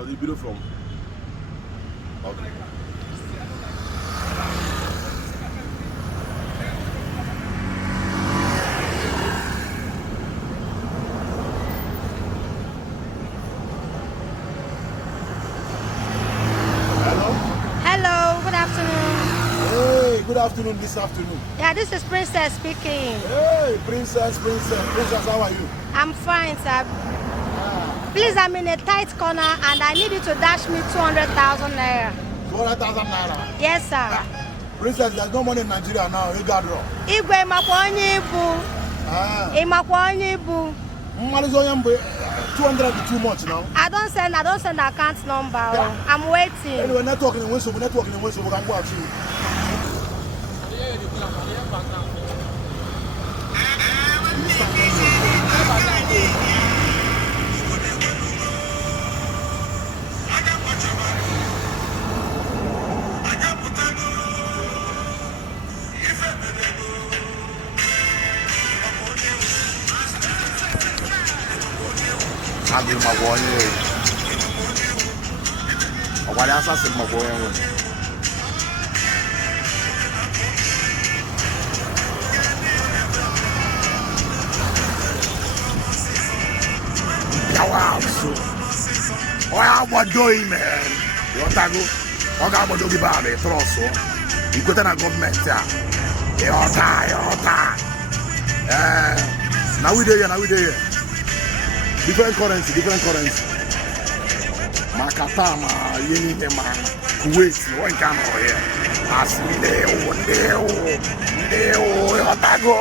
Because the video from. Okay. Hello, good afternoon. Hey, good afternoon this afternoon. Yeah, this is Princess speaking. Hey, Princess, how are you? I'm fine, sir. Please, I'm in a tight corner and I need you to dash me 200,000 naira. 200,000 naira? Yes, sir. Princess, there's no money in Nigeria now. You got wrong. Igwe makwonye ibu. Imakwonye ibu. 200 is too much now. I don't send account number. I'm waiting. Anyway, networking in Winslow, we can go out to you. Agri magwonye. Ogwale asase magwonye. Yawa so. Oya bodoy man. Yotago. Oga bodogi babe troso. Ikote na government ya. Yota. Now we there. Different currency. Makatama, Yenihema, Kuwait, one camera here. As Leo, Otago.